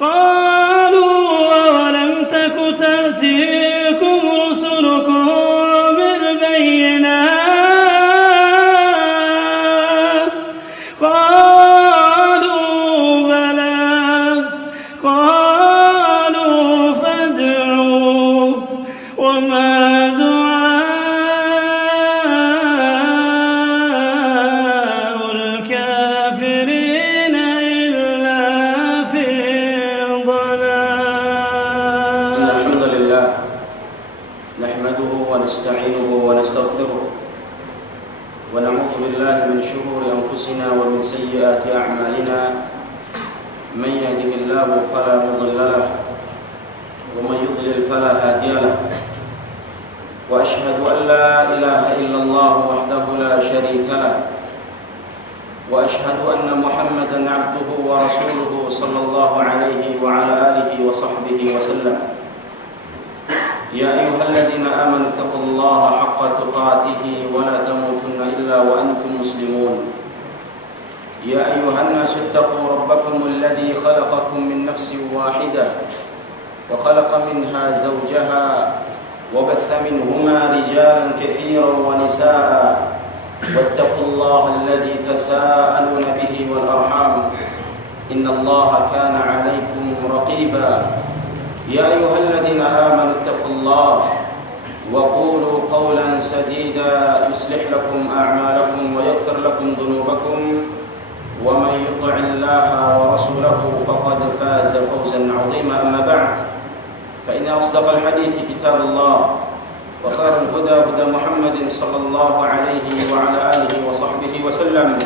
قالوا أولم تك تأتيكم رسلكم بالبينات قالوا بلى قالوا فادعوا وما دعاء الكافرين إلا في ضلال. الحمد لله نحمده ونستعينه ونستغفره ونعوذ بالله من شرور أنفسنا ومن سيئات أعمالنا من يهده الله فلا مضل له ومن يضلل فلا هادي له وأشهد أن لا إله إلا الله وحده لا شريك له وأشهد أن محمدا عبده ورسوله صلى الله عليه وعلى آله وصحبه وسلم. يا أيها الذين آمنوا اتقوا الله حق تقاته ولا تموتن إلا وأنتم مسلمون. يا أيها الناس اتقوا ربكم الذي خلقكم من نفس واحدة وخلق منها زوجها وبث منهما رجالا كثيرا ونساء واتقوا الله الذي تساءلون به والأرحام إن الله كان عليكم رقيبا. يا أيها الذين آمنوا اتقوا الله وقولوا قولا سديدا يصلح لكم أعمالكم ويغفر لكم ذنوبكم ومن يطع الله ورسوله فقد فاز فوزا عظيما. أما بعد فإن أصدق الحديث كتاب الله وخير الهدى هدى محمد صلى الله عليه وعلى آله وصحبه وسلم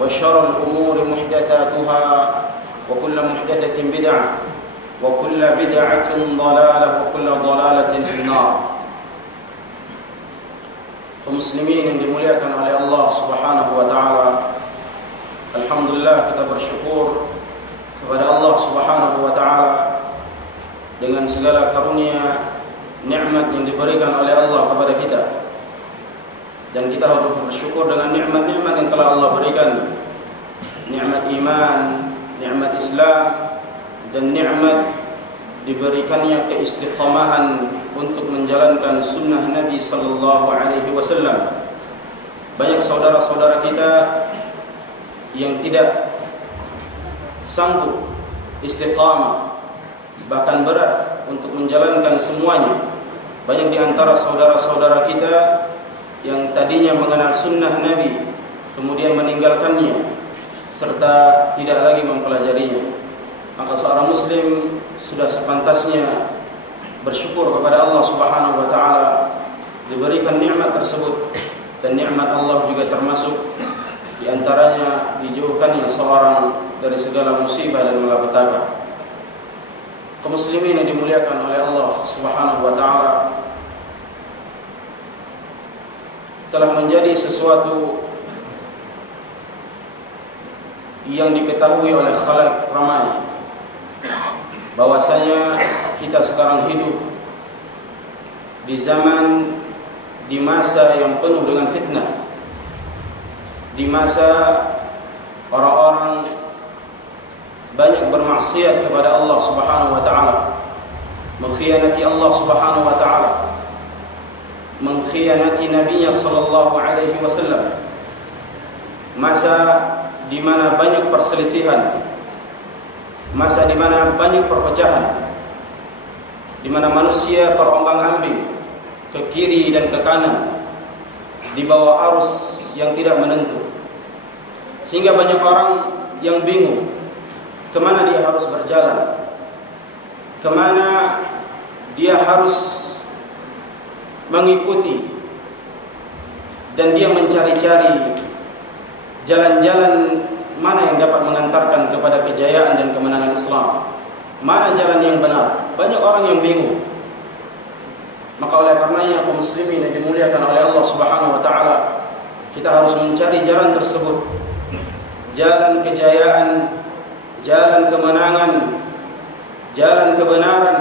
وشر الأمور محدثاتها وكل محدثة بدعة وكل بدعة ضلالة وكل ضلالة في النار. Kaum muslimin yang dimuliakan oleh Allah Subhanahu wa taala, alhamdulillah kita bersyukur kepada Allah Subhanahu wa taala dengan segala karunia nikmat yang diberikan oleh Allah kepada kita. Dan kita harus bersyukur dengan nikmat-nikmat yang telah Allah berikan. Nikmat iman, nikmat Islam, dan nikmat diberikannya keistiqamahan untuk menjalankan sunnah Nabi sallallahu alaihi wasallam. Banyak saudara-saudara kita yang tidak sanggup istiqamah, bahkan berat untuk menjalankan semuanya. Banyak di antara saudara-saudara kita yang tadinya mengenal sunnah Nabi kemudian meninggalkannya serta tidak lagi mempelajarinya. Maka seorang muslim sudah sepantasnya bersyukur kepada Allah Subhanahu wa taala diberikan nikmat tersebut, dan nikmat Allah juga termasuk di antaranya dijauhkannya seorang dari segala musibah dan malapetaka. Kaum muslimin yang dimuliakan oleh Allah Subhanahu wa taala, telah menjadi sesuatu yang diketahui oleh khalaik ramai bahwasanya kita sekarang hidup di zaman, di masa yang penuh dengan fitnah, di masa orang-orang banyak bermaksiat kepada Allah Subhanahu wa taala, mengkhianati Allah Subhanahu wa taala, mengkhianati Nabi-Nya sallallahu alaihi wasallam. Masa di mana banyak perselisihan, masa di mana banyak perpecahan, di mana manusia terombang-ambing ke kiri dan ke kanan di bawah arus yang tidak menentu, sehingga banyak orang yang bingung kemana dia harus berjalan, kemana dia harus mengikuti, dan dia mencari-cari jalan-jalan mana yang dapat mengantarkan kepada kejayaan dan kemenangan Islam, mana jalan yang benar. Banyak orang yang bingung. Maka oleh karenanya kaum muslimin yang dimuliakan oleh Allah Subhanahu wa taala, kita harus mencari jalan tersebut, jalan kejayaan, jalan kemenangan, jalan kebenaran,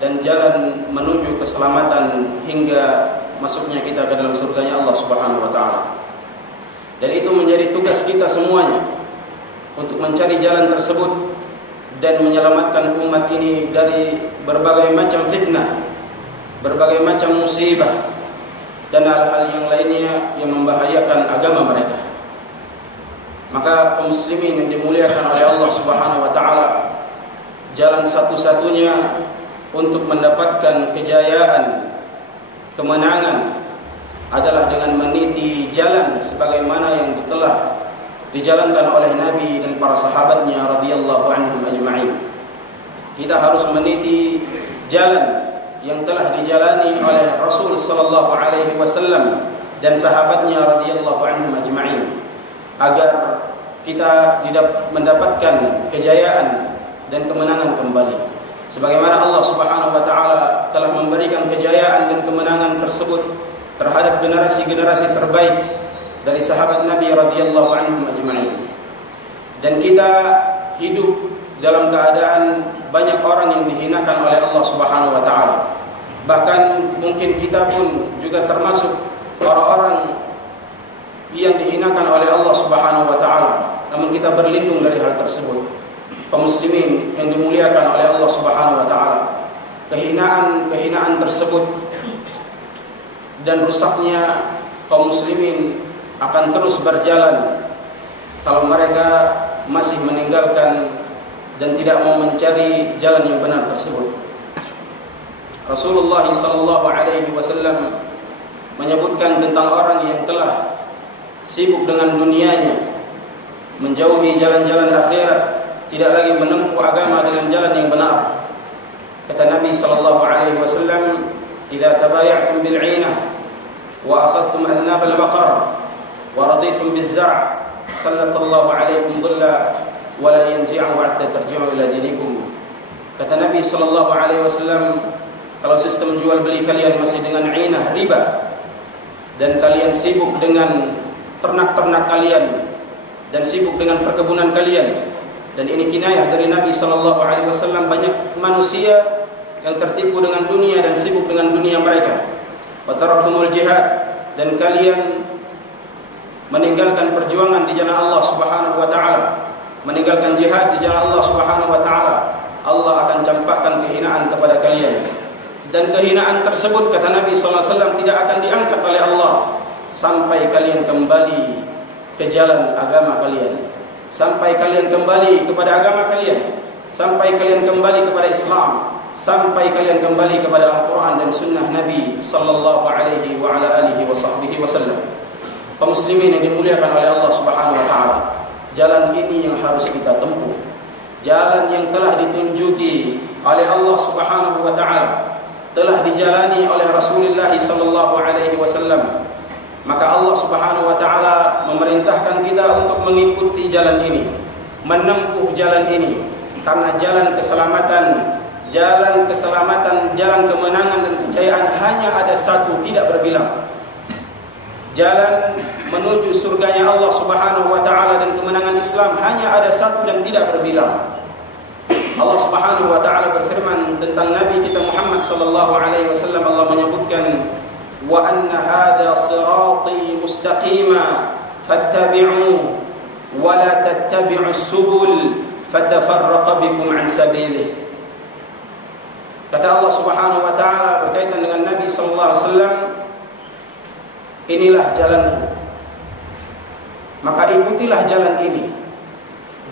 dan jalan menuju keselamatan hingga masuknya kita ke dalam surganya Allah Subhanahu wa taala. Dan itu menjadi tugas kita semuanya untuk mencari jalan tersebut, dan menyelamatkan umat ini dari berbagai macam fitnah, berbagai macam musibah dan hal-hal yang lainnya yang membahayakan agama mereka. Maka kaum muslimin yang dimuliakan oleh Allah Subhanahu wa taala, jalan satu-satunya untuk mendapatkan kejayaan, kemenangan adalah dengan meniti jalan sebagaimana yang telah dijalankan oleh Nabi dan para sahabatnya radhiyallahu anhum ajma'in. Kita harus meniti jalan yang telah dijalani oleh Rasul sallallahu alaihi wasallam dan sahabatnya radhiyallahu anhum ajma'in, agar kita mendapatkan kejayaan dan kemenangan kembali. Sebagaimana Allah Subhanahu wa taala telah memberikan kejayaan dan kemenangan tersebut terhadap generasi-generasi terbaik dari sahabat Nabi radhiyallahu anhum ajma'in. Dan kita hidup dalam keadaan banyak orang yang dihinakan oleh Allah Subhanahu wa taala. Bahkan mungkin kita pun juga termasuk orang-orang yang dihinakan oleh Allah Subhanahu wa taala. Namun kita berlindung dari hal tersebut. Kaum muslimin yang dimuliakan oleh Allah Subhanahu wa taala, kehinaan tersebut dan rusaknya kaum muslimin akan terus berjalan kalau mereka masih meninggalkan dan tidak mau mencari jalan yang benar tersebut. Rasulullah sallallahu alaihi wasallam menyebutkan tentang orang yang telah sibuk dengan dunianya, menjauhi jalan-jalan akhirat, tidak lagi menempuh agama dengan jalan yang benar. Kata Nabi sallallahu alaihi wasallam, "Idza tabaya'tum bil 'ainah wa akhadtum adnab al-baqar wa raditum biz-zar' sallallahu alaikum dhulla wa la yanzi'u hatta tarji'u ila dinikum." Kata Nabi sallallahu alaihi wasallam, kalau sistem jual beli kalian masih dengan 'ainah riba, dan kalian sibuk dengan ternak-ternak kalian dan sibuk dengan perkebunan kalian, dan ini kinayah dari Nabi sallallahu alaihi wasallam, banyak manusia yang tertipu dengan dunia dan sibuk dengan dunia mereka. Wa taraktumul jihad, dan kalian meninggalkan perjuangan di jalan Allah Subhanahu wa taala, meninggalkan jihad di jalan Allah Subhanahu wa taala. Allah akan campakkan kehinaan kepada kalian, dan kehinaan tersebut, kata Nabi sallallahu alaihi wasallam, tidak akan diangkat oleh Allah sampai kalian kembali ke jalan agama kalian, sampai kalian kembali kepada agama kalian, sampai kalian kembali kepada Islam, sampai kalian kembali kepada Al-Quran dan Sunnah Nabi sallallahu alaihi wa ala alihi wa sahbihi wasallam. Kaum muslimin yang dimuliakan oleh Allah Subhanahu wa taala, jalan ini yang harus kita tempuh, jalan yang telah ditunjuki oleh Allah Subhanahu wa taala, telah dijalani oleh Rasulullah sallallahu alaihi wasallam. Maka Allah Subhanahu wa taala memerintahkan kita untuk mengikuti jalan ini, menempuh jalan ini, karena jalan keselamatan, jalan kemenangan dan kejayaan hanya ada satu, tidak berbilang. Jalan menuju surganya Allah Subhanahu wa taala dan kemenangan Islam hanya ada satu dan tidak berbilang. Allah Subhanahu wa taala berfirman tentang Nabi kita Muhammad sallallahu alaihi wasallam. Allah menyebutkan, wa anna hadha sirati mustaqima fattabi'uhu wa la tattabi'us subul fatafarraqa bikum an sabilihi. Kata Allah Subhanahu wa taala berkaitan dengan Nabi sallallahu alaihi wasallam, inilah jalanku, maka ikutilah jalan ini.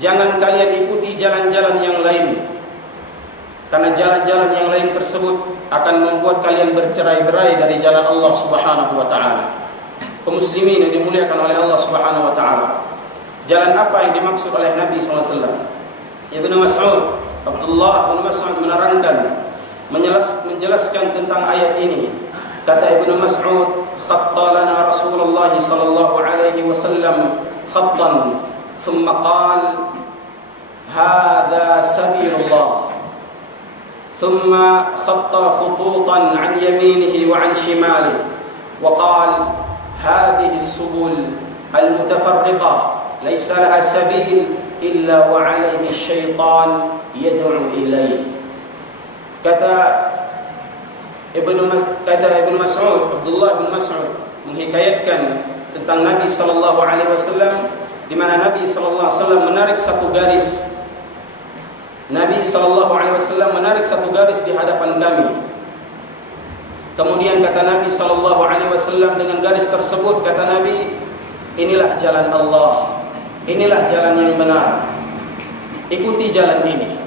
Jangan kalian ikuti jalan-jalan yang lain, karena jalan-jalan yang lain tersebut akan membuat kalian bercerai-berai dari jalan Allah Subhanahu wa taala. Kaum muslimin yang dimuliakan oleh Allah Subhanahu wa taala, jalan apa yang dimaksud oleh Nabi sallallahu alaihi wasallam? Ibnu Mas'ud, Abdullah bin Mas'ud menerangkan, menjelaskan tentang ayat ini. Kata Ibnu Mas'ud, khatta lana Rasulullah sallallahu alaihi wasallam khattan thumma qala hadha sabilullah, thumma khatta khututan an yaminihi wa an shimalihi wa qala hadhihi as-subul al-mutafarriqa laysa laha sabil illa wa alayhi asy-syaitan yad'u ilayhi. Kata Ibnu Mas'ud, Abdullah bin Mas'ud menghikayatkan tentang Nabi sallallahu alaihi wasallam, di mana Nabi sallallahu alaihi wasallam menarik satu garis Nabi SAW menarik satu garis di hadapan kami. Kemudian kata Nabi SAW, dengan garis tersebut kata Nabi, inilah jalan Allah, inilah jalan yang benar, ikuti jalan ini.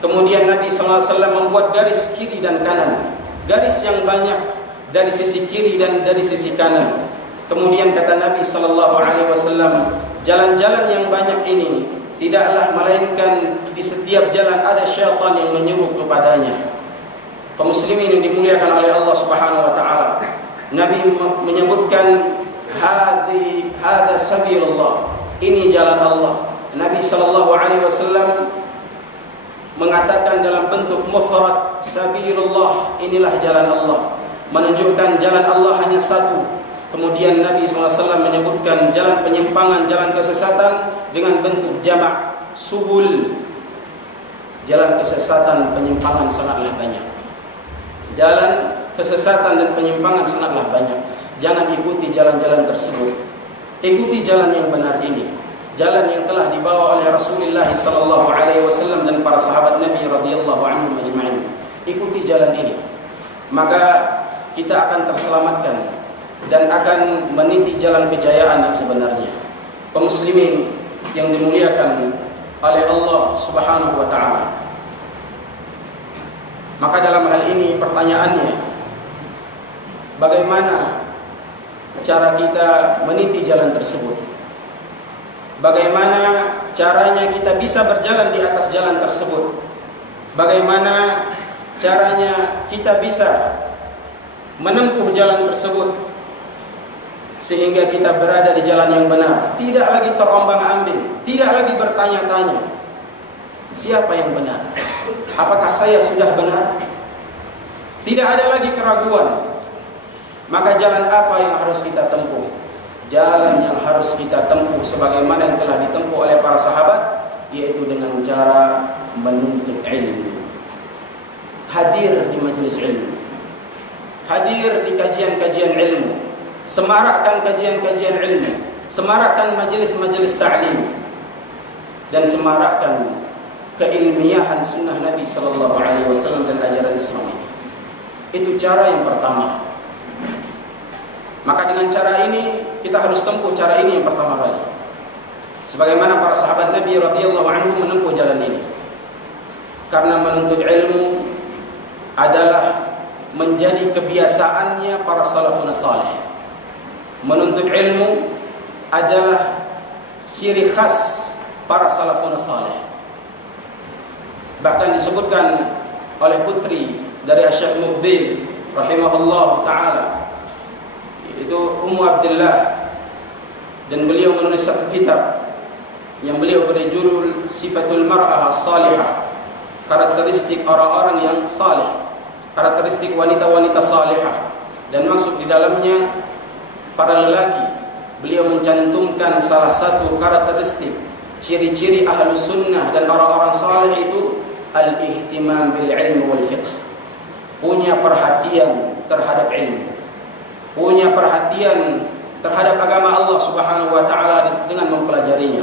Kemudian Nabi SAW membuat garis kiri dan kanan, garis yang banyak dari sisi kiri dan dari sisi kanan. Kemudian kata Nabi SAW, jalan-jalan yang banyak ini tidaklah melainkan di setiap jalan ada syaitan yang menyuruh kepadanya. Kaum muslimin yang dimuliakan oleh Allah Subhanahu wa taala, Nabi menyebutkan hada sabilullah, ini jalan Allah. Nabi SAW mengatakan dalam bentuk mufrad, sabilullah, inilah jalan Allah, menunjukkan jalan Allah hanya satu. Kemudian Nabi SAW menyebutkan jalan penyimpangan, jalan kesesatan dengan bentuk jamak, subul. Jalan kesesatan, penyimpangan sangatlah banyak. Jalan kesesatan dan penyimpangan sangatlah banyak. Jangan ikuti jalan-jalan tersebut. Ikuti jalan yang benar ini, jalan yang telah dibawa oleh Rasulullah SAW dan para sahabat Nabi radhiyallahu anhum ajma'in. Ikuti jalan ini, maka kita akan terselamatkan dan akan meniti jalan kejayaan yang sebenarnya. Kaum muslimin yang dimuliakan oleh Allah Subhanahu wa taala, maka dalam hal ini pertanyaannya, bagaimana cara kita meniti jalan tersebut? Bagaimana caranya kita bisa berjalan di atas jalan tersebut? Bagaimana caranya kita bisa menempuh jalan tersebut sehingga kita berada di jalan yang benar, tidak lagi terombang-ambing, tidak lagi bertanya-tanya siapa yang benar, apakah saya sudah benar? Tidak ada lagi keraguan. Maka jalan apa yang harus kita tempuh? Jalan yang harus kita tempuh sebagaimana yang telah ditempuh oleh para sahabat, yaitu dengan cara menuntut ilmu. Hadir di majelis ilmu, hadir di kajian-kajian ilmu, semarakkan kajian-kajian ilmu, semarakkan majelis-majelis ta'lim, dan semarakkan keilmiahan sunnah Nabi SAW dan ajaran Islam ini. Itu cara yang pertama. Maka dengan cara ini kita harus tempuh cara ini yang pertama kali. Sebagaimana para sahabat Nabi radhiyallahu anhum menempuh jalan ini. Karena menuntut ilmu adalah menjadi kebiasaannya para salafun salih. Menuntut ilmu adalah ciri khas para salafun salih. Bahkan disebutkan oleh putri dari Syekh Muqbil rahimahullah ta'ala, itu Ummu Abdullah, dan beliau menulis satu kitab yang beliau beri judul Sifatul Mar'ah As-Salihah, karakteristik orang-orang yang salih, karakteristik wanita-wanita salihah, dan masuk di dalamnya para lelaki. Beliau mencantumkan salah satu karakteristik ciri-ciri ahlu sunnah dan orang-orang salih itu al-ihtimam bil ilmu wal fiqh, punya perhatian terhadap ilmu, punya perhatian terhadap agama Allah Subhanahu wa taala dengan mempelajarinya.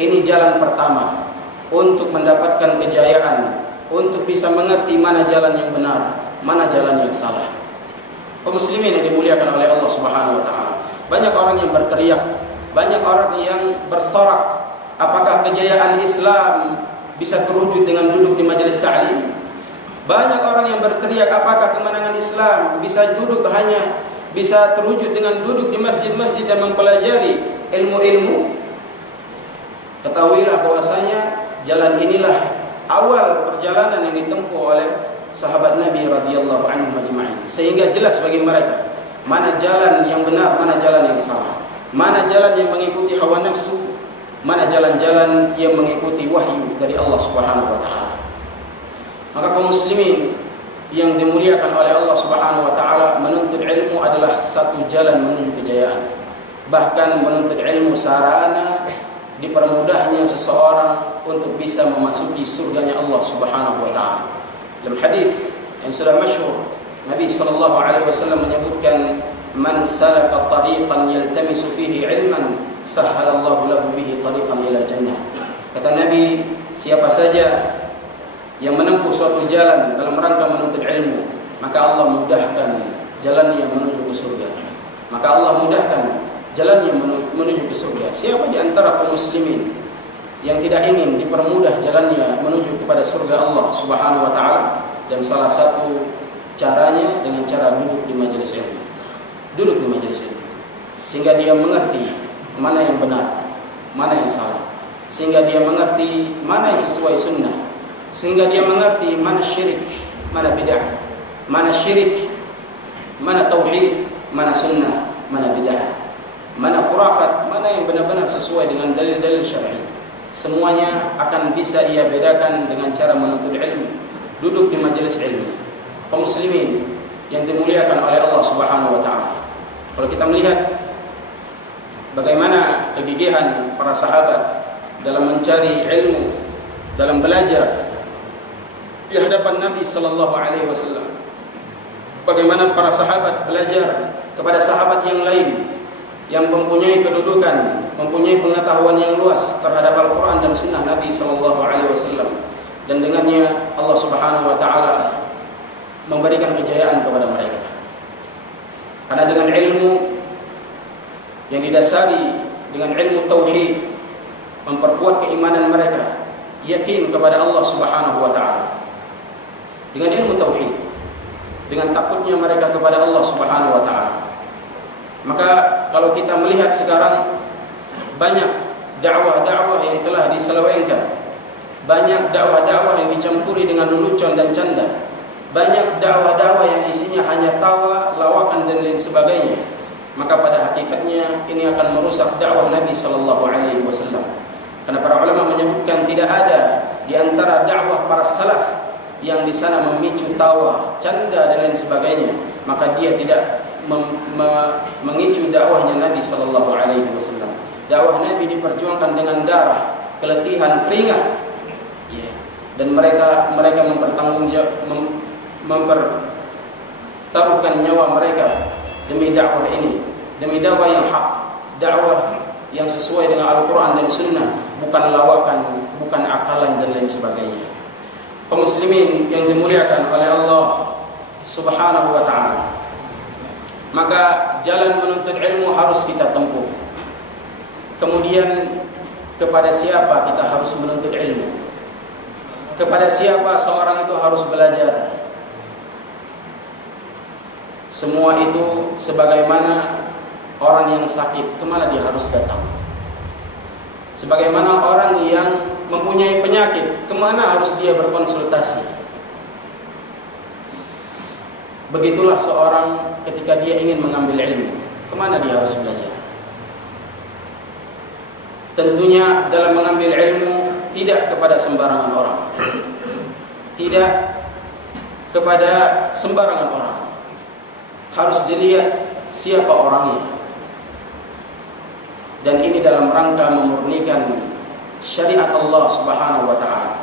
Ini jalan pertama untuk mendapatkan kejayaan, untuk bisa mengerti mana jalan yang benar, mana jalan yang salah. Kaum muslimin yang dimuliakan oleh Allah Subhanahu wa taala, banyak orang yang berteriak, banyak orang yang bersorak, apakah kejayaan Islam bisa terwujud dengan duduk di majelis ta'lim? Banyak orang yang berteriak, apakah kemenangan Islam bisa terwujud dengan duduk di masjid-masjid dan mempelajari ilmu-ilmu? Ketahuilah bahwasanya jalan inilah awal perjalanan yang ditempuh oleh sahabat Nabi radhiyallahu anhum ajma'in, sehingga jelas bagi mereka mana jalan yang benar, mana jalan yang salah, mana jalan yang mengikuti hawa nafsu, mana jalan-jalan yang mengikuti wahyu dari Allah Subhanahu wa taala. Maka kaum muslimin yang dimuliakan oleh Allah Subhanahu wa taala, menuntut ilmu adalah satu jalan menuju kejayaan. Bahkan menuntut ilmu sarana dipermudahnya seseorang untuk bisa memasuki surganya Allah Subhanahu wa taala. Dalam hadis yang sudah masyhur, Nabi sallallahu alaihi wasallam menyebutkan, man salaka tariqan yaltamisu fihi ilman sahhalallahu lahu bihi tariqan ila jannah. Kata Nabi, siapa saja yang menempuh suatu jalan dalam rangka menuntut ilmu, maka Allah mudahkan jalannya menuju ke surga. Maka Allah mudahkan jalannya menuju ke surga. Siapa di antara kaum muslimin yang tidak ingin dipermudah jalannya menuju kepada surga Allah Subhanahu wa taala? Dan salah satu caranya dengan cara duduk di majelis ilmu. Duduk di majelis ilmu sehingga dia mengerti mana yang benar, mana yang salah, sehingga dia mengerti mana yang sesuai sunnah, sehingga dia mengerti mana syirik, mana bid'ah, mana syirik, mana tauhid, mana sunnah, mana bid'ah, mana khurafat, mana yang benar-benar sesuai dengan dalil-dalil syar'i. Semuanya akan bisa ia bedakan dengan cara menuntut ilmu, duduk di majelis ilmu. Kaum muslimin yang dimuliakan oleh Allah Subhanahu wa taala. Kalau kita melihat bagaimana kegigihan para sahabat dalam mencari ilmu, dalam belajar di hadapan Nabi sallallahu alaihi wasallam, bagaimana para sahabat belajar kepada sahabat yang lain yang mempunyai kedudukan, mempunyai pengetahuan yang luas terhadap Al-Quran dan Sunnah Nabi sallallahu alaihi wasallam, dan dengannya Allah Subhanahu wa taala memberikan kejayaan kepada mereka. Karena dengan ilmu yang didasari dengan ilmu tauhid, memperkuat keimanan mereka, yakin kepada Allah Subhanahu wa taala. Dengan ilmu tauhid, dengan takutnya mereka kepada Allah Subhanahu wa taala. Maka kalau kita melihat sekarang banyak dakwah-dakwah yang telah diselewengkan, banyak dakwah-dakwah yang dicampuri dengan lelucon dan canda, banyak dakwah-dakwah yang isinya hanya tawa, lawakan dan lain sebagainya, maka pada hakikatnya ini akan merusak dakwah Nabi sallallahu alaihi wasallam. Karena para ulama menyebutkan tidak ada di antara dakwah para salaf yang di sana memicu tawa, canda dan lain sebagainya, maka dia tidak mengicu dakwahnya Nabi sallallahu alaihi wasallam. Dakwah Nabi diperjuangkan dengan darah, keletihan, keringat. Dan mereka mempertaruhkan nyawa mereka demi dakwah ini, demi dakwah yang hak, dakwah yang sesuai dengan Al-Quran dan Sunnah, bukan lawakan, bukan akalan dan lain sebagainya. Kaum muslimin yang dimuliakan oleh Allah Subhanahu wa ta'ala, maka jalan menuntut ilmu harus kita tempuh. Kemudian kepada siapa kita harus menuntut ilmu? Kepada siapa seorang itu harus belajar? Semua itu sebagaimana orang yang sakit, kemana dia harus datang? Sebagaimana orang yang mempunyai penyakit, kemana harus dia berkonsultasi? Begitulah seorang ketika dia ingin mengambil ilmu, kemana dia harus belajar? Tentunya dalam mengambil ilmu tidak kepada sembarangan orang, tidak kepada sembarangan orang. Harus dilihat siapa orangnya. Dan ini dalam rangka memurnikan syariat Allah Subhanahu wa taala.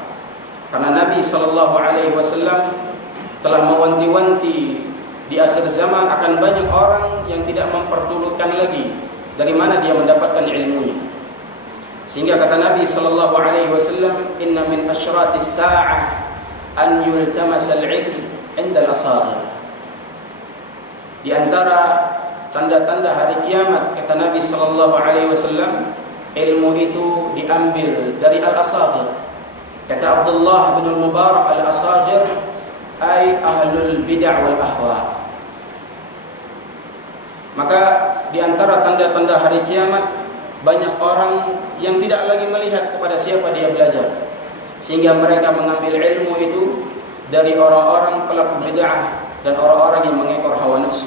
Karena Nabi sallallahu alaihi wasallam telah mewanti-wanti di akhir zaman akan banyak orang yang tidak memperdulikan lagi dari mana dia mendapatkan ilmunya. Sehingga kata Nabi sallallahu alaihi wasallam, "Inna min asyratis sa'ah an yultamasal ilm 'inda al-asaghir." Di antara tanda-tanda hari kiamat, kata Nabi sallallahu alaihi wasallam, ilmu itu diambil dari al-asaghir. Kata Abdullah bin Mubarak, al-asaghir ay ahlul bid'ah wal ahwa. Maka di antara tanda-tanda hari kiamat, banyak orang yang tidak lagi melihat kepada siapa dia belajar, sehingga mereka mengambil ilmu itu dari orang-orang pelaku bid'ah dan orang-orang yang mengekor hawa nafsu.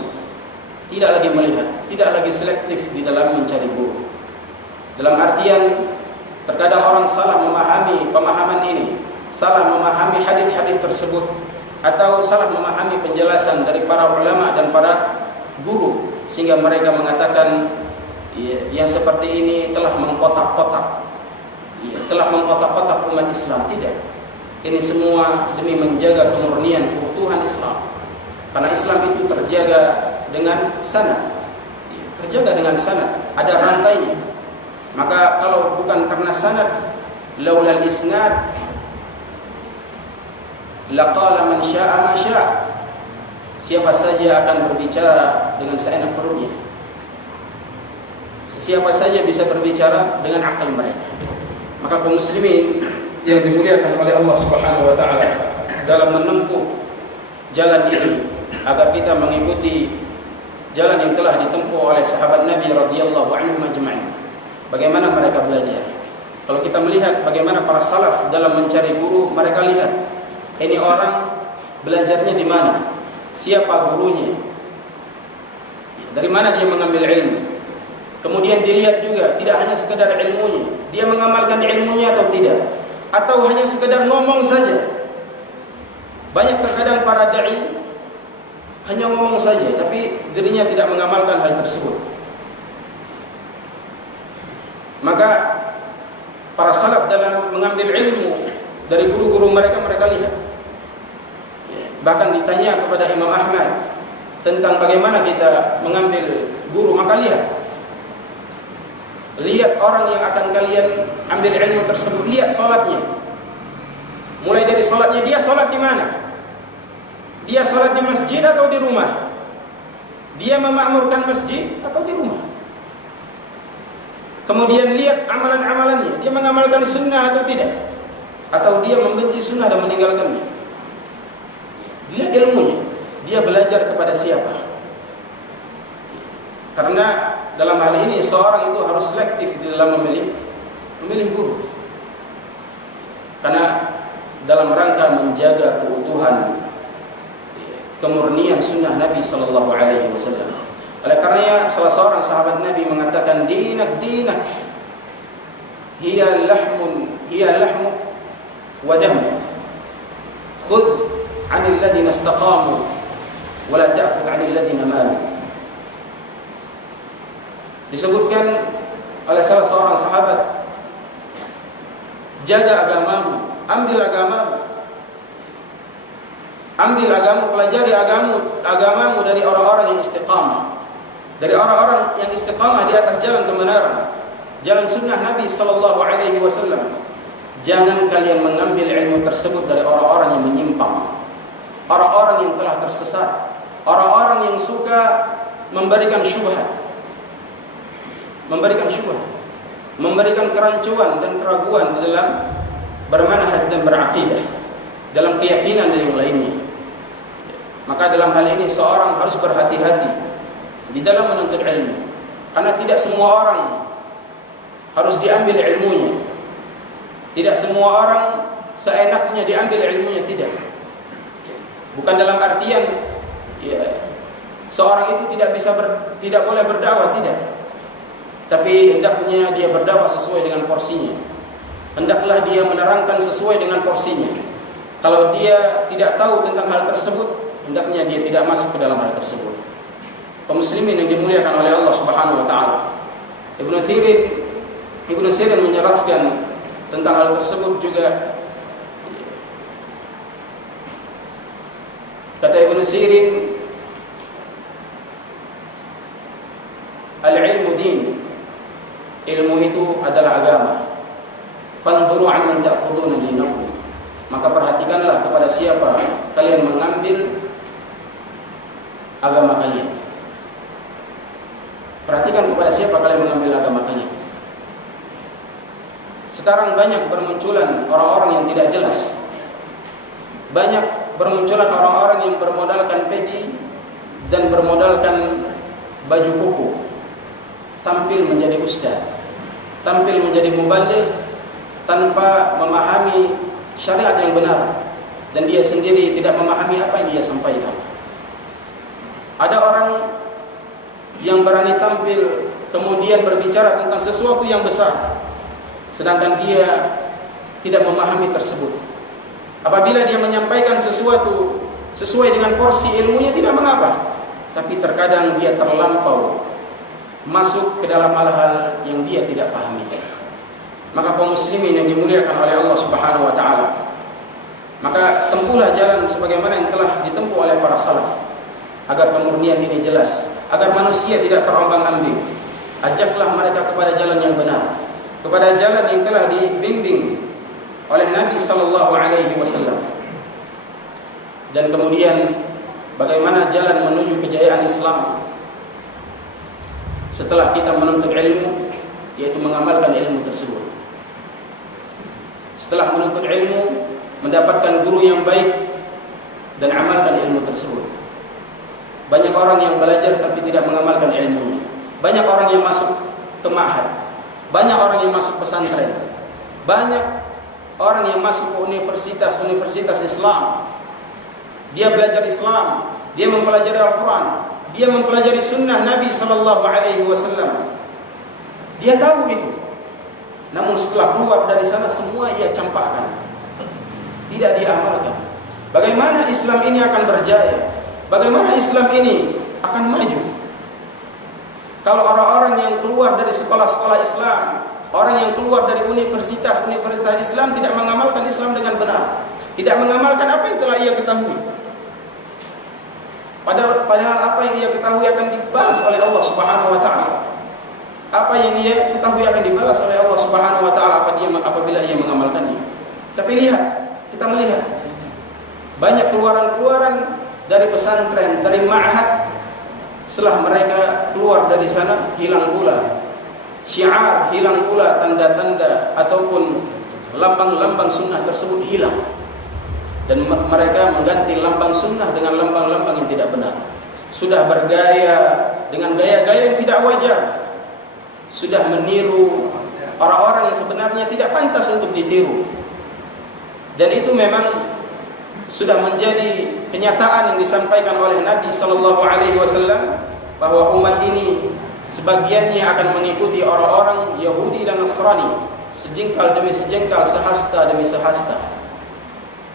Tidak lagi melihat, tidak lagi selektif di dalam mencari guru. Dalam artian, terkadang orang salah memahami pemahaman ini, salah memahami hadis-hadis tersebut, atau salah memahami penjelasan dari para ulama dan para guru, sehingga mereka mengatakan yang seperti ini telah mengkotak-kotak, telah mengkotak-kotak umat Islam. Tidak. Ini semua demi menjaga kemurnian keutuhan Islam. Karena Islam itu terjaga dengan sanad, terjaga dengan sanad, ada rantainya. Maka kalau bukan karena sanad, laulal isnad laqala man syaa ma syaa. Siapa saja akan berbicara dengan seenak perutnya. Siapa saja bisa berbicara dengan akal mereka. Maka kaum muslimin yang dimuliakan oleh Allah Subhanahu wa taala, dalam menempuh jalan ini agar kita mengikuti jalan yang telah ditempuh oleh sahabat Nabi radhiyallahu anhum ajma'in. Bagaimana mereka belajar? Kalau kita melihat bagaimana para salaf dalam mencari guru, mereka lihat ini orang belajarnya di mana, siapa gurunya, dari mana dia mengambil ilmu. Kemudian dilihat juga tidak hanya sekedar ilmunya, dia mengamalkan ilmunya atau tidak, atau hanya sekedar ngomong saja. Banyak terkadang para dai hanya ngomong saja, tapi dirinya tidak mengamalkan hal tersebut. Maka para salaf dalam mengambil ilmu dari guru-guru mereka, mereka lihat. Bahkan ditanya kepada Imam Ahmad tentang bagaimana kita mengambil guru, maka lihat orang yang akan kalian ambil ilmu tersebut, lihat salatnya. Mulai dari salatnya, dia salat di mana? Dia salat di masjid atau di rumah? Dia memakmurkan masjid atau di rumah? Kemudian lihat amalan-amalannya, dia mengamalkan sunnah atau tidak? Atau dia membenci sunnah dan meninggalkannya? Lihat ilmunya, dia belajar kepada siapa? Karena dalam hal ini seorang itu harus selektif di dalam memilih guru. Karena dalam rangka menjaga keutuhan, kemurnian sunnah Nabi sallallahu alaihi wasallam. Oleh karenanya salah seorang sahabat Nabi mengatakan, dinak hiya lahmu wa dam. Khudh 'anil ladzina istaqamu wa la ta'khudh 'anil ladzina malu. Disebutkan oleh salah seorang sahabat, jaga agamamu, ambil agamamu, pelajari agamamu dari orang-orang yang istiqamah, dari orang-orang yang istiqamah di atas jalan kebenaran, jalan sunnah Nabi sallallahu alaihi wasallam. Jangan kalian mengambil ilmu tersebut dari orang-orang yang menyimpang, orang-orang yang telah tersesat, orang-orang yang suka memberikan syubhat, memberikan kerancuan dan keraguan di dalam bermanhaj dan berakidah, dalam keyakinan dan yang lainnya. Maka dalam hal ini seorang harus berhati-hati di dalam menuntut ilmu, karena tidak semua orang harus diambil ilmunya, tidak semua orang seenaknya diambil ilmunya, tidak. Bukan dalam artian seorang itu tidak boleh berdakwah, tidak. Tapi hendaknya dia berdakwah sesuai dengan porsinya. Hendaklah dia menerangkan sesuai dengan porsinya. Kalau dia tidak tahu tentang hal tersebut, hendaknya dia tidak masuk ke dalam hal tersebut. Kaum muslimin yang dimuliakan oleh Allah Subhanahu wa taala. Ibnu Sirin menjelaskan tentang hal tersebut juga. Kata Ibnu Sirin, al-ilmu din, ilmu itu adalah agama. Fanzuru amman ta'khuduna dinakum. Maka perhatikanlah kepada siapa kalian mengambil agama kalian. Perhatikan kepada siapa kalian mengambil agama kalian. Sekarang banyak bermunculan orang-orang yang tidak jelas. Banyak bermunculan orang-orang yang bermodalkan peci dan bermodalkan baju kuku, tampil menjadi ustaz, tampil menjadi muballigh tanpa memahami syariat yang benar, dan dia sendiri tidak memahami apa yang dia sampaikan. Ada orang yang berani tampil kemudian berbicara tentang sesuatu yang besar, sedangkan dia tidak memahami tersebut. Apabila dia menyampaikan sesuatu sesuai dengan porsi ilmunya, tidak mengapa. Tapi terkadang dia terlampau masuk ke dalam hal-hal yang dia tidak fahami. Maka kaum muslimin yang dimuliakan oleh Allah Subhanahu wa taala, maka tempuhlah jalan sebagaimana yang telah ditempuh oleh para salaf, agar kemurnian ini jelas, agar manusia tidak terombang-ambing. Ajaklah mereka kepada jalan yang benar, kepada jalan yang telah dibimbing oleh Nabi sallallahu alaihi wasallam. Dan kemudian bagaimana jalan menuju kejayaan Islam setelah kita menuntut ilmu, yaitu mengamalkan ilmu tersebut. Setelah menuntut ilmu, mendapatkan guru yang baik dan amalkan ilmu tersebut. Banyak orang yang belajar tapi tidak mengamalkan ilmunya. Banyak orang yang masuk ke ma'had, banyak orang yang masuk pesantren, banyak orang yang masuk ke universitas Islam. Dia belajar Islam, dia mempelajari Al-Quran, dia mempelajari sunnah Nabi SAW. Dia tahu itu, namun setelah keluar dari sana semua ia campakkan, tidak diamalkan. Bagaimana Islam ini akan berjaya? Bagaimana Islam ini akan maju? Kalau orang-orang yang keluar dari sekolah-sekolah Islam, orang yang keluar dari universitas Islam tidak mengamalkan Islam dengan benar, tidak mengamalkan apa yang telah ia ketahui. Padahal apa yang ia ketahui akan dibalas oleh Allah Subhanahu wa taala. Apa yang ia ketahui akan dibalas oleh Allah Subhanahu wa taala apabila ia mengamalkannya. Tapi kita melihat banyak keluaran-keluaran dari pesantren, dari ma'had. Setelah mereka keluar dari sana, hilang pula syiar, hilang pula tanda-tanda ataupun lambang-lambang sunnah tersebut hilang. Dan mereka mengganti lambang sunnah dengan lambang-lambang yang tidak benar. Sudah bergaya dengan gaya-gaya yang tidak wajar. Sudah meniru orang-orang yang sebenarnya tidak pantas untuk ditiru. Dan itu memang sudah menjadi kenyataan yang disampaikan oleh Nabi SAW, bahwa umat ini sebagiannya akan mengikuti orang-orang Yahudi dan Nasrani, sejengkal demi sejengkal, sehasta demi sehasta.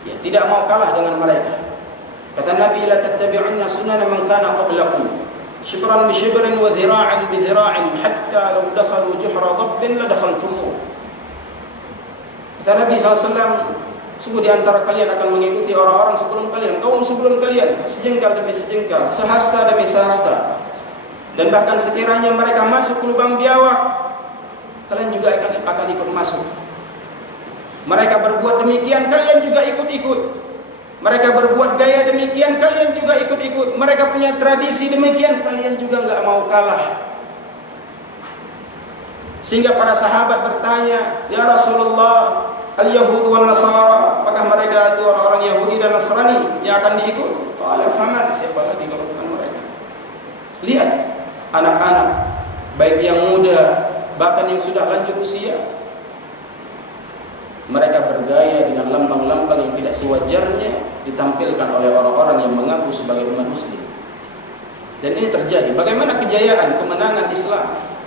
Ya, tidak mau kalah dengan mereka. Kata Nabi, la tattabi'unna sunana man kana qablakum shibran bi shibrin wa dhira'an bi dhira'in hatta law dakhalu juhra dabbin la dakhaltumuh. Kata Nabi SAW, sungguh di antara kalian akan mengikuti orang-orang sebelum kalian, kaum sebelum kalian, sejengkal demi sejengkal, sehasta demi sehasta. Dan bahkan sekiranya mereka masuk ke lubang biawak, kalian juga akan ikut masuk. Mereka berbuat demikian, kalian juga ikut-ikut. Mereka berbuat gaya demikian, kalian juga ikut-ikut. Mereka punya tradisi demikian, kalian juga enggak mau kalah. Sehingga para sahabat bertanya, "Ya Rasulullah, al-Yahud wal Nasara, apakah mereka itu orang-orang Yahudi dan Nasrani yang akan diikut?" Qala faman, siapa lagi kalau bukan mereka? Lihat anak-anak, baik yang muda bahkan yang sudah lanjut usia, mereka bergaya dengan lambang-lambang yang tidak sewajarnya ditampilkan oleh orang-orang yang mengaku sebagai umat muslim. Dan ini terjadi. Bagaimana kejayaan, kemenangan Islam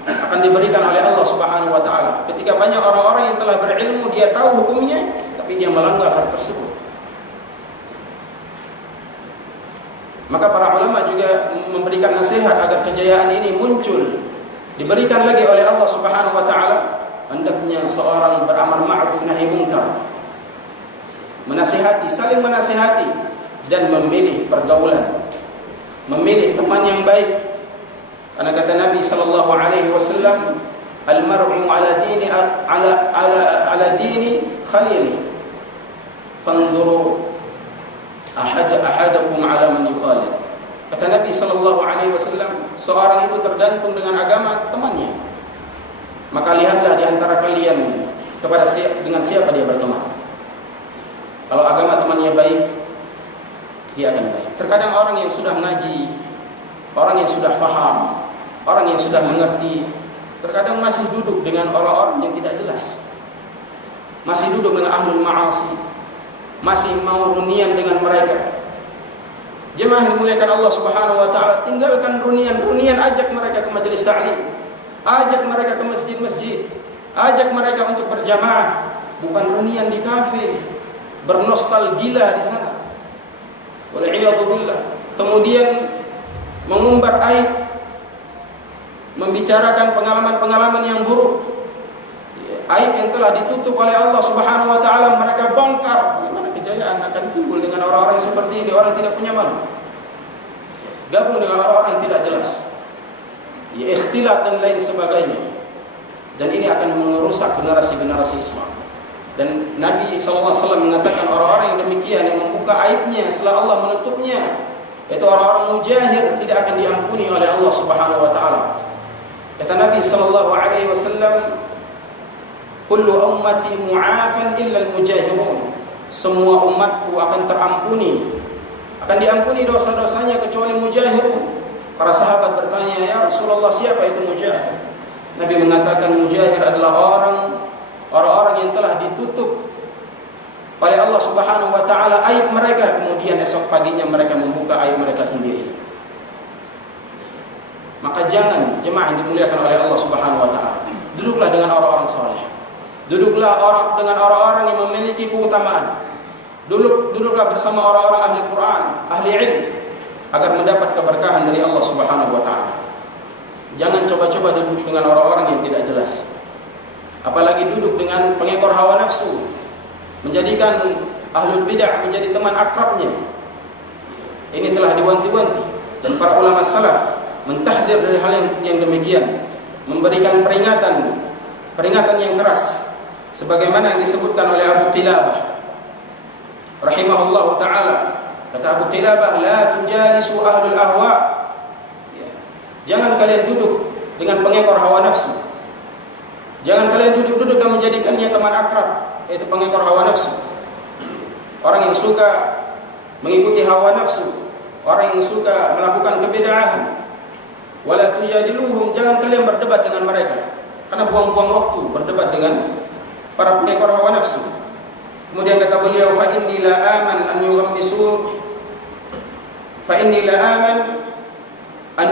akan diberikan oleh Allah Subhanahu wa taala ketika banyak orang-orang yang telah berilmu, dia tahu hukumnya tapi dia melanggar hal tersebut. Maka para ulama juga memberikan nasihat agar kejayaan ini muncul, diberikan lagi oleh Allah Subhanahu wa taala. Hendaknya seorang beramal ma'ruf nahi munkar, menasihati, saling menasihati, dan memilih pergaulan, memilih teman yang baik. Karena kata Nabi SAW, al-mar'u ala dini khalili, fanzuru ahadakum ala man yukhalil. Kata Nabi SAW, seorang itu tergantung dengan agama temannya. Maka lihatlah di antara kalian dengan siapa dia berteman. Kalau agama temannya baik, dia akan baik. Terkadang orang yang sudah ngaji, orang yang sudah faham, orang yang sudah mengerti, terkadang masih duduk dengan orang-orang yang tidak jelas, masih duduk dengan ahlul ma'asi, masih mau runian dengan mereka. Jemaah yang dimuliakan Allah Subhanahu wa taala, tinggalkan runian, ajak mereka ke majelis ta'lim, ajak mereka ke masjid-masjid, ajak mereka untuk berjamaah, bukan runian di kafe, bernostalgia di sana. Wal'iyadzubillah. Kemudian mengumbar aib, membicarakan pengalaman-pengalaman yang buruk, aib yang telah ditutup oleh Allah Subhanahu wa taala, mereka bongkar. Bagaimana kejayaan akan timbul dengan orang-orang seperti ini, orang tidak punya malu. Gabung dengan orang-orang yang tidak jelas, ya ikhtilat dan lain sebagainya. Dan ini akan merusak generasi-generasi Islam. Dan Nabi SAW mengatakan orang-orang yang demikian, yang membuka aibnya setelah Allah menutupnya, yaitu orang-orang mujahir, tidak akan diampuni oleh Allah Subhanahu wa taala. Kata Nabi SAW, kullu ummati mu'afan illa al-mujahirun. Semua umatku akan terampuni, akan diampuni dosa-dosanya kecuali mujahirun. Para sahabat bertanya, ya Rasulullah, siapa itu mujahir? Nabi mengatakan mujahir adalah orang-orang yang telah ditutup oleh Allah Subhanahu wa taala aib mereka, kemudian esok paginya mereka membuka aib mereka sendiri. Maka jangan, jemaah yang dimuliakan oleh Allah Subhanahu wa taala, duduklah dengan orang-orang saleh. Duduklah dengan orang-orang yang memiliki keutamaan. Duduklah bersama orang-orang ahli Quran, ahli ilmu, agar mendapat keberkahan dari Allah Subhanahu wa taala. Jangan coba-coba duduk dengan orang-orang yang tidak jelas. Apalagi duduk dengan pengekor hawa nafsu, menjadikan ahlul bidah menjadi teman akrabnya. Ini telah diwanti-wanti, dan para ulama salaf mentahdir dari hal yang demikian, memberikan peringatan yang keras, sebagaimana yang disebutkan oleh Abu Qilabah rahimahullahu taala. Kata Abu Qilabah, la tujalisu ahlul ahwa. Jangan kalian duduk dengan pengekor hawa nafsu. Jangan kalian duduk dan menjadikannya teman akrab, yaitu pengekor hawa nafsu. Orang yang suka mengikuti hawa nafsu, orang yang suka melakukan kebid'ahan. Wala tujadiluhum, jangan kalian berdebat dengan mereka, karena buang-buang waktu berdebat dengan para pengekor hawa nafsu. Kemudian kata beliau, fa inni la aman an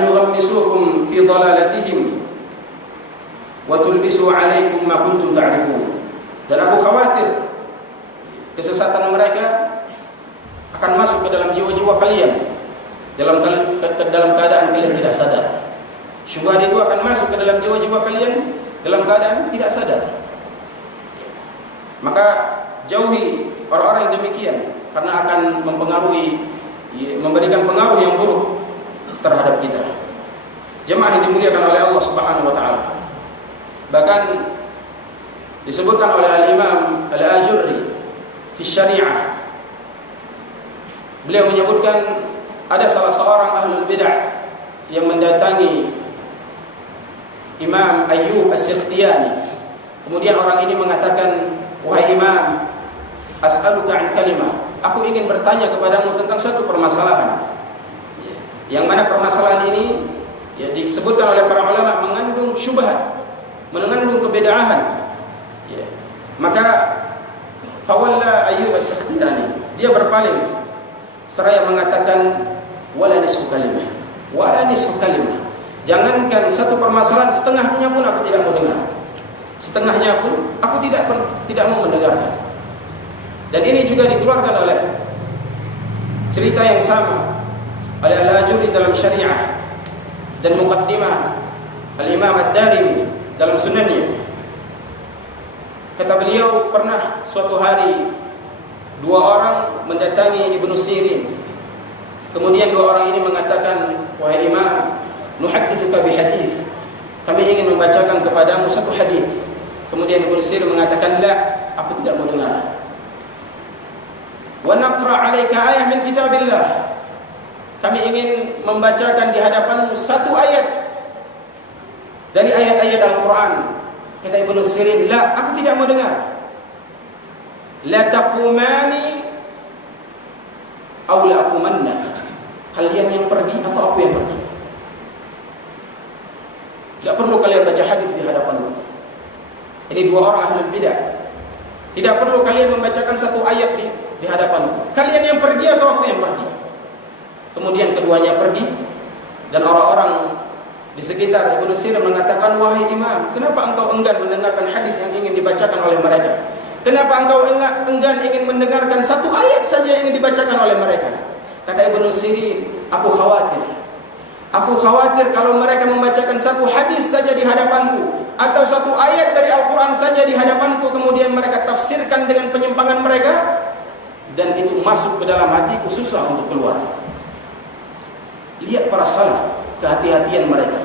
yughammisukum fi dalalatihim wa tulbisu alaikum ma kuntum ta'rifun. Dan aku khawatir kesesatan mereka akan masuk ke dalam jiwa-jiwa kalian dalam keadaan kalian tidak sadar. Syubhat itu akan masuk ke dalam jiwa-jiwa kalian dalam keadaan tidak sadar. Maka jauhi orang-orang yang demikian, karena akan memberikan pengaruh yang buruk terhadap kita. Jemaah yang dimuliakan oleh Allah Subhanahu wa taala. Bahkan disebutkan oleh Al-Imam Al-Ajurri fi Syariah, beliau menyebutkan ada salah seorang ahlul bid'ah yang mendatangi Imam Ayyub As-Sikhtiyani. Kemudian orang ini mengatakan, wahai Imam, as'aluka an kalimah, aku ingin bertanya kepadamu tentang satu permasalahan, yang mana permasalahan ini disebutkan oleh para ulama mengandung syubhat, mengandung kebid'ahan. Maka fawalla Ayyub As-Sikhtiyani, dia berpaling seraya mengatakan, wala nisfu kalimah, jangankan satu permasalahan, setengahnya pun aku tidak mau dengar. Setengahnya pun aku tidak mau mendengarkan. Dan ini juga dikeluarkan oleh cerita yang sama oleh Al-Ajuri dalam Syariah, dan Muqaddimah Al-Imam Ad-Darimi dalam Sunannya. Kata beliau, pernah suatu hari dua orang mendatangi Ibnu Sirin. Kemudian dua orang ini mengatakan, wahai Imam, nuhadditsuka bihadits, kami ingin membacakan kepadamu satu hadis. Kemudian Ibnu Sirin mengatakan, la, aku tidak mau dengar. Wa naqra 'alaika ayah min kitabillah, kami ingin membacakan di hadapanmu satu ayat dari ayat-ayat Al-Quran. Kata Ibnu Sirin, la, aku tidak mau dengar. La taqumani aw la aqumanna, kalian yang pergi atau aku yang pergi. Tidak perlu kalian baca hadis di hadapanmu. Ini dua orang ahlul bidah. Tidak perlu kalian membacakan satu ayat di hadapanmu. Kalian yang pergi atau aku yang pergi. Kemudian keduanya pergi, dan orang-orang di sekitar Ibnu Sirin mengatakan, wahai Imam, kenapa engkau enggan mendengarkan hadis yang ingin dibacakan oleh mereka? Kenapa engkau enggan ingin mendengarkan satu ayat saja yang ingin dibacakan oleh mereka? Kata Ibnu Sirin, aku khawatir kalau mereka membacakan satu hadis saja di hadapanku, atau satu ayat dari Al-Quran saja di hadapanku, kemudian mereka tafsirkan dengan penyimpangan mereka, dan itu masuk ke dalam hatiku, susah untuk keluar. Lihat para salaf, kehati-hatian mereka.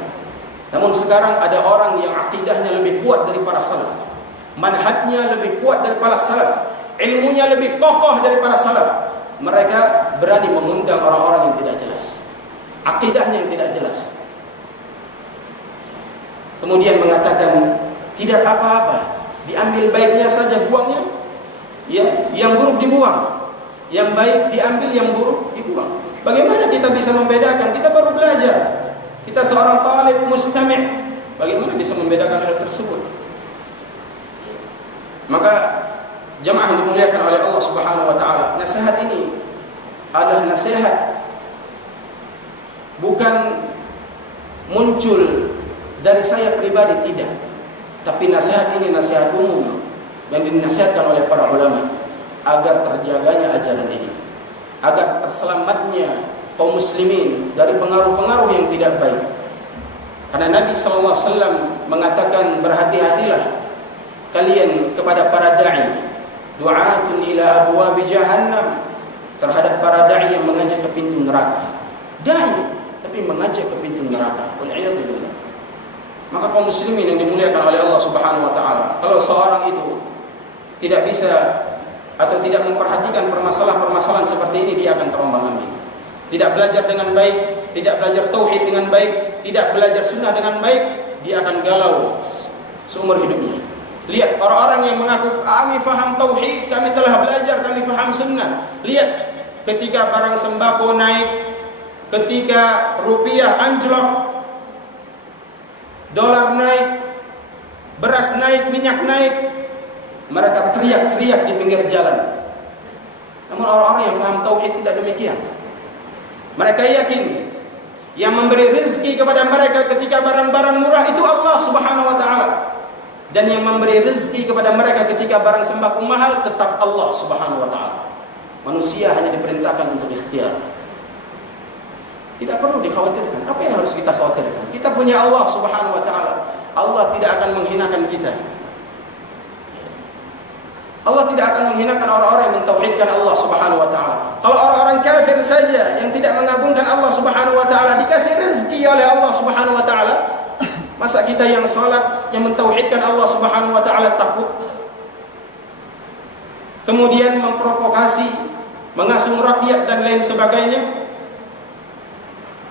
Namun sekarang ada orang yang akidahnya lebih kuat dari para salaf, manhajnya lebih kuat daripada salaf, ilmunya lebih kokoh daripada salaf, mereka berani mengundang orang-orang yang tidak jelas, akidahnya yang tidak jelas, kemudian mengatakan tidak apa-apa, diambil baiknya saja, buangnya, ya, yang buruk dibuang, yang baik diambil, yang buruk dibuang. Bagaimana kita bisa membedakan? Kita baru belajar, kita seorang talib mustami', bagaimana bisa membedakan hal tersebut? Maka jamaah yang dimuliakan oleh Allah Subhanahu wa taala, nasihat ini adalah nasihat bukan muncul dari saya pribadi, tidak, tapi nasihat ini nasihat umum yang dinasihatkan oleh para ulama agar terjaganya ajaran ini, agar terselamatnya kaum muslimin dari pengaruh-pengaruh yang tidak baik. Karena Nabi sallallahu alaihi wasallam mengatakan, berhati-hatilah kalian kepada para da'i, du'atun ila abwabi jahannam, terhadap para da'i yang mengajak ke pintu neraka. Da'i tapi mengajak ke pintu neraka. Wal'iyadu billah. Maka kaum muslimin yang dimuliakan oleh Allah Subhanahu wa taala, kalau seorang itu tidak bisa atau tidak memperhatikan permasalahan-permasalahan seperti ini, dia akan terombang-ambing. Tidak belajar dengan baik, tidak belajar tauhid dengan baik, tidak belajar sunnah dengan baik, dia akan galau seumur hidupnya. Lihat orang-orang yang mengaku kami faham tauhid, kami telah belajar, kami faham sunnah. Lihat ketika barang sembako naik, ketika rupiah anjlok, dolar naik, beras naik, minyak naik, mereka teriak-teriak di pinggir jalan. Namun orang-orang yang faham tauhid tidak demikian. Mereka yakin yang memberi rezeki kepada mereka ketika barang-barang murah itu Allah Subhanahu wa taala, dan yang memberi rezeki kepada mereka ketika barang sembako mahal tetap Allah Subhanahu wa taala. Manusia hanya diperintahkan untuk ikhtiar. Tidak perlu dikhawatirkan. Apa yang harus kita khawatirkan? Kita punya Allah Subhanahu wa taala. Allah tidak akan menghinakan kita. Allah tidak akan menghinakan orang-orang yang mentauhidkan Allah Subhanahu wa taala. Kalau orang-orang kafir saja yang tidak mengagungkan Allah Subhanahu wa taala dikasih rezeki oleh Allah Subhanahu wa taala, masa kita yang salat, yang mentauhidkan Allah Subhanahu wa taala takut? Kemudian memprovokasi, mengasung rakyat dan lain sebagainya.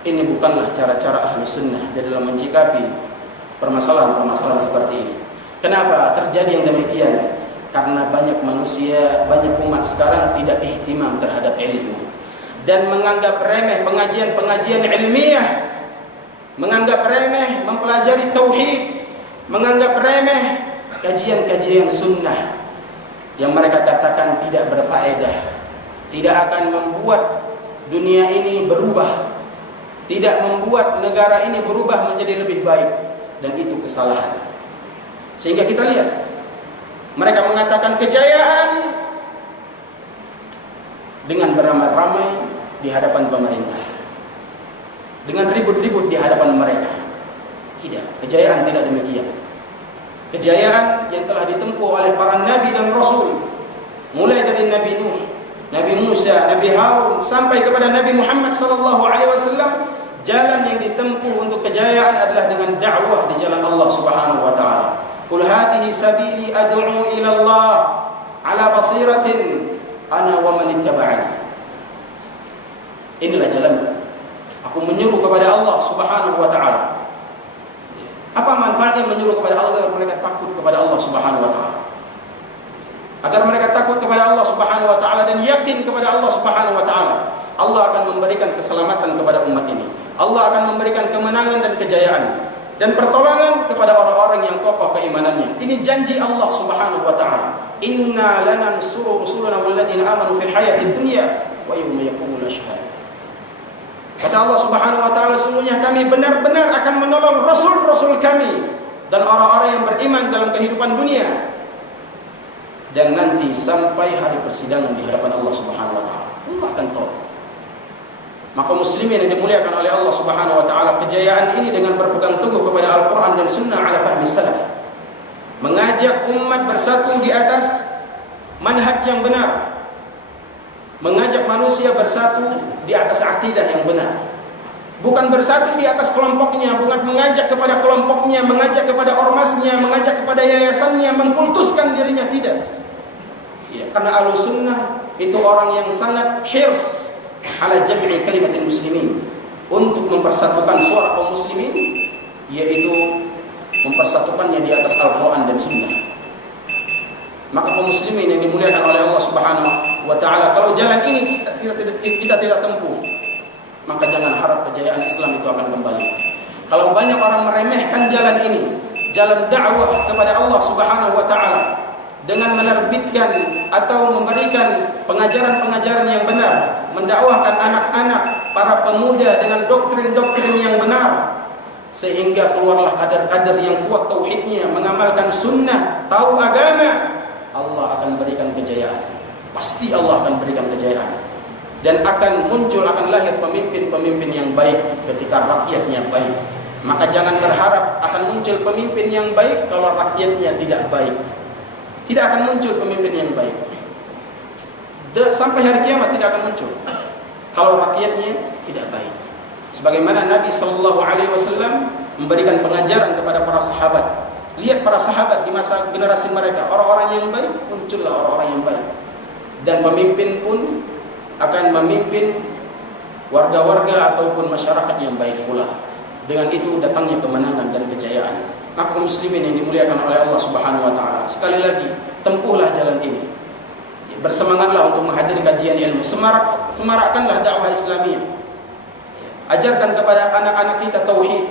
Ini bukanlah cara-cara ahli sunnah di dalam menyikapi permasalahan-permasalahan seperti ini. Kenapa terjadi yang demikian? Karena banyak manusia, banyak umat sekarang tidak ihtimam terhadap ilmu dan menganggap remeh pengajian-pengajian ilmiah, menganggap remeh mempelajari tauhid, menganggap remeh kajian-kajian sunnah yang mereka katakan tidak berfaedah, tidak akan membuat dunia ini berubah, tidak membuat negara ini berubah menjadi lebih baik, dan itu kesalahan. Sehingga kita lihat mereka mengatakan kejayaan dengan beramai-ramai di hadapan pemerintah, dengan ribut-ribut di hadapan mereka. Tidak, kejayaan tidak demikian. Kejayaan yang telah ditempuh oleh para nabi dan rasul, mulai dari Nabi Nuh, Nabi Musa, Nabi Harun, sampai kepada Nabi Muhammad sallallahu alaihi wasallam, jalan yang ditempuh untuk kejayaan adalah dengan dakwah di jalan Allah Subhanahu wa taala. Qul hadhihi sabili ad'u ila Allah ala basiratin ana wa man ittaba'ani. Inilah jalan. Aku menyuruh kepada Allah Subhanahu wa taala. Apa manfaatnya menyuruh kepada Allah? Agar mereka takut kepada Allah Subhanahu wa taala. Agar mereka takut kepada Allah Subhanahu wa taala dan yakin kepada Allah Subhanahu wa taala. Allah akan memberikan keselamatan kepada umat ini. Allah akan memberikan kemenangan dan kejayaan dan pertolongan kepada orang-orang yang kokoh keimanannya. Ini janji Allah Subhanahu wa taala. Inna lanansuru rusulana walladzina amanu fil hayatid dunya wa yawma yaqumul ashhad. Kata Allah Subhanahu wa taala, sesungguhnya kami benar-benar akan menolong rasul-rasul kami dan orang-orang yang beriman dalam kehidupan dunia dan nanti sampai hari persidangan di hadapan Allah Subhanahu wa taala. Allah akan tolong. Maka muslimin yang dimuliakan oleh Allah Subhanahu wa taala, kejayaan ini dengan berpegang teguh kepada Al-Qur'an dan Sunnah ala fahmi salaf, mengajak umat bersatu di atas manhaj yang benar, mengajak manusia bersatu di atas akidah yang benar. Bukan bersatu di atas kelompoknya, bukan mengajak kepada kelompoknya, mengajak kepada ormasnya, mengajak kepada yayasannya, mengkultuskan dirinya, tidak. Ya, karena Ahlussunnah itu orang yang sangat hirs ala jam'i kalimatil muslimin, untuk mempersatukan suara kaum muslimin, yaitu mempersatukannya di atas Al-Quran dan Sunnah. Maka kaum muslimin yang dimuliakan oleh Allah Subhanahu wa ta'ala, kalau jalan ini kita tidak tempuh, maka jangan harap kejayaan Islam itu akan kembali. Kalau banyak orang meremehkan jalan ini, jalan dakwah kepada Allah Subhanahu wa ta'ala, dengan menerbitkan atau memberikan pengajaran-pengajaran yang benar, mendakwahkan anak-anak, para pemuda dengan doktrin-doktrin yang benar, sehingga keluarlah kader-kader yang kuat tauhidnya, mengamalkan sunnah, tahu agama, Allah akan berikan kejayaan. Pasti Allah akan berikan kejayaan. Dan akan muncul, akan lahir pemimpin-pemimpin yang baik ketika rakyatnya baik. Maka jangan berharap akan muncul pemimpin yang baik kalau rakyatnya tidak baik. Tidak akan muncul pemimpin yang baik. Sampai hari kiamat tidak akan muncul kalau rakyatnya tidak baik. Sebagaimana Nabi SAW memberikan pengajaran kepada para sahabat. Lihat para sahabat di masa generasi mereka, orang-orang yang baik, muncullah orang-orang yang baik. Dan pemimpin pun akan memimpin warga-warga ataupun masyarakat yang baik pula. Dengan itu datangnya kemenangan dan kejayaan. Maka kaum muslimin yang dimuliakan oleh Allah Subhanahu wa ta'ala, sekali lagi, tempuhlah jalan ini. Bersemangatlah untuk menghadiri kajian ilmu. Semarakkanlah dakwah Islamiyah. Ajarkan kepada anak-anak kita tauhid,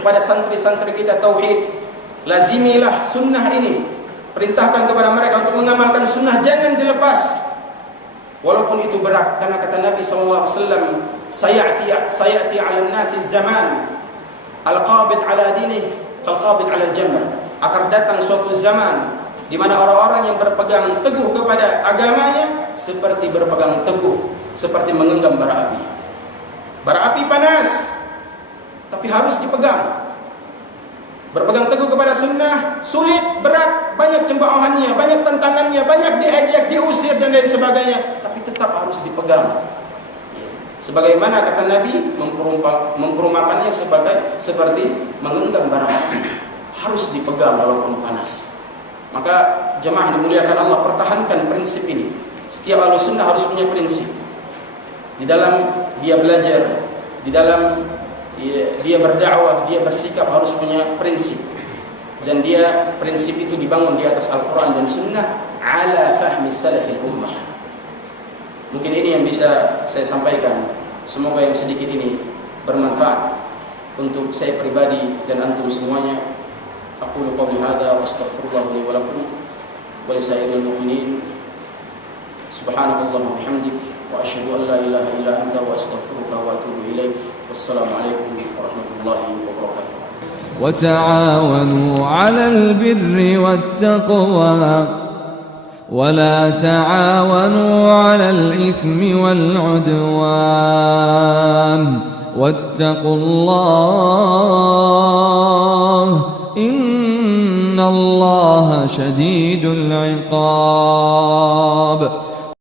kepada santri-santri kita tauhid. Lazimilah sunnah ini. Perintahkan kepada mereka untuk mengamalkan sunnah, jangan dilepas. Walaupun itu berat, karena kata Nabi SAW, sayati 'ala an-nasi zaman al-qabid 'ala dinih kal-qabid 'ala al-jamr. Akan datang suatu zaman di mana orang-orang yang berpegang teguh kepada agamanya seperti berpegang teguh, seperti menggenggam bara api. Bara api panas, tapi harus dipegang. Berpegang teguh kepada sunnah sulit, berat, banyak cemoohannya, banyak tantangannya, banyak diejek, diusir dan lain sebagainya, tapi tetap harus dipegang. Sebagaimana kata Nabi, memperumpakannya seperti menggenggam bara api, harus dipegang walaupun panas. Maka jemaah dimuliakan Allah, pertahankan prinsip ini. Setiap Ahlussunnah harus punya prinsip. Di dalam dia belajar, di dalam dia berdakwah, dia bersikap harus punya prinsip. Dan dia prinsip itu dibangun di atas Al-Quran dan Sunnah ala fahmi salafil ummah. Mungkin ini yang bisa saya sampaikan. Semoga yang sedikit ini bermanfaat untuk saya pribadi dan antum semuanya. Aqulu qawli hadza wa astaghfirullah li wa lakum wa li sairil mu'minin. Subhanakallahumma wa bihamdik wa asyhadu an la ilaha illa anta wa astaghfiruka wa atubu ilaik. Wassalamualaikum warahmatullahi wabarakatuh. وتعاونوا على البر والتقوى ولا تعاونوا على الإثم والعدوان واتقوا الله إن الله شديد العقاب.